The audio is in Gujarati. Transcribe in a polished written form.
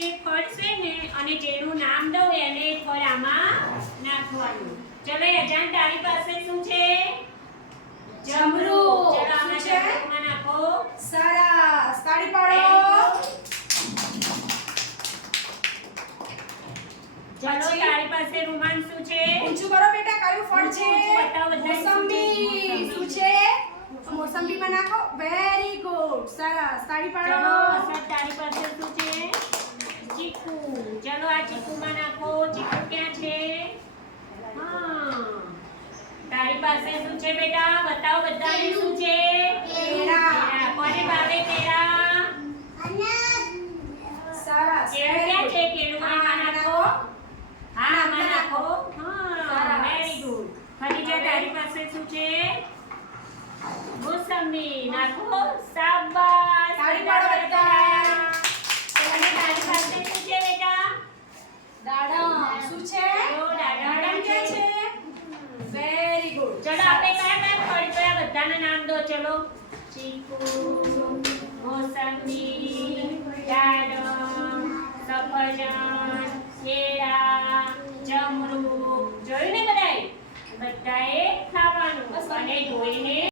જે ફળ છે ને અને જેનું નામ દઉં એને ફળ આમાં નાખવાનું. ચલો અજાન તારી પાસે શું છે? જમરૂ. ચલો આમાં જમરૂમાં નાખો. સરસ. તાળી પાડો. ચલો તારી પાસે રૂમાન શું છે? ઊંચું કરો બેટા. કયું ફળ છે? બતાવો બધા. મોસંબી. શું છે? મોસંબીમાં નાખો. Very good. સરસ. તાળી પાડો. ચલો અસદ તારી પાસે શું છે? ચીકુ. ચલો આ ચીકુમાં નાખો. ચીકુ ક્યાં છે? હા. તારી પાસે શું છે બેટા? બતાવો બધાને શું છે? કેળા. કોને ભાવે કેળા? સરસ. કેળું ક્યાં છે? કેળું આમાં નાખો. હા આમાં નાખો. હા સરસ. Very good. ખદીજા તારી પાસે શું છે? મોસંબી. નાખો. શાબાશ. તાળી પાડો બધા. અને તારી પાસે શું છે બેટા? દાડમ. શું છે? જો દાડમ દાડમ ક્યાં છે? Very good. ચલો આપણે કયા કયા ફળ કયા બધાના નામ દો. ચલો ચીકુ, મોસંબી, દાડમ, સફરજન, કેળા, જમરૂ. જોયું ને બધાએ ખાવાનું અને ધોઈને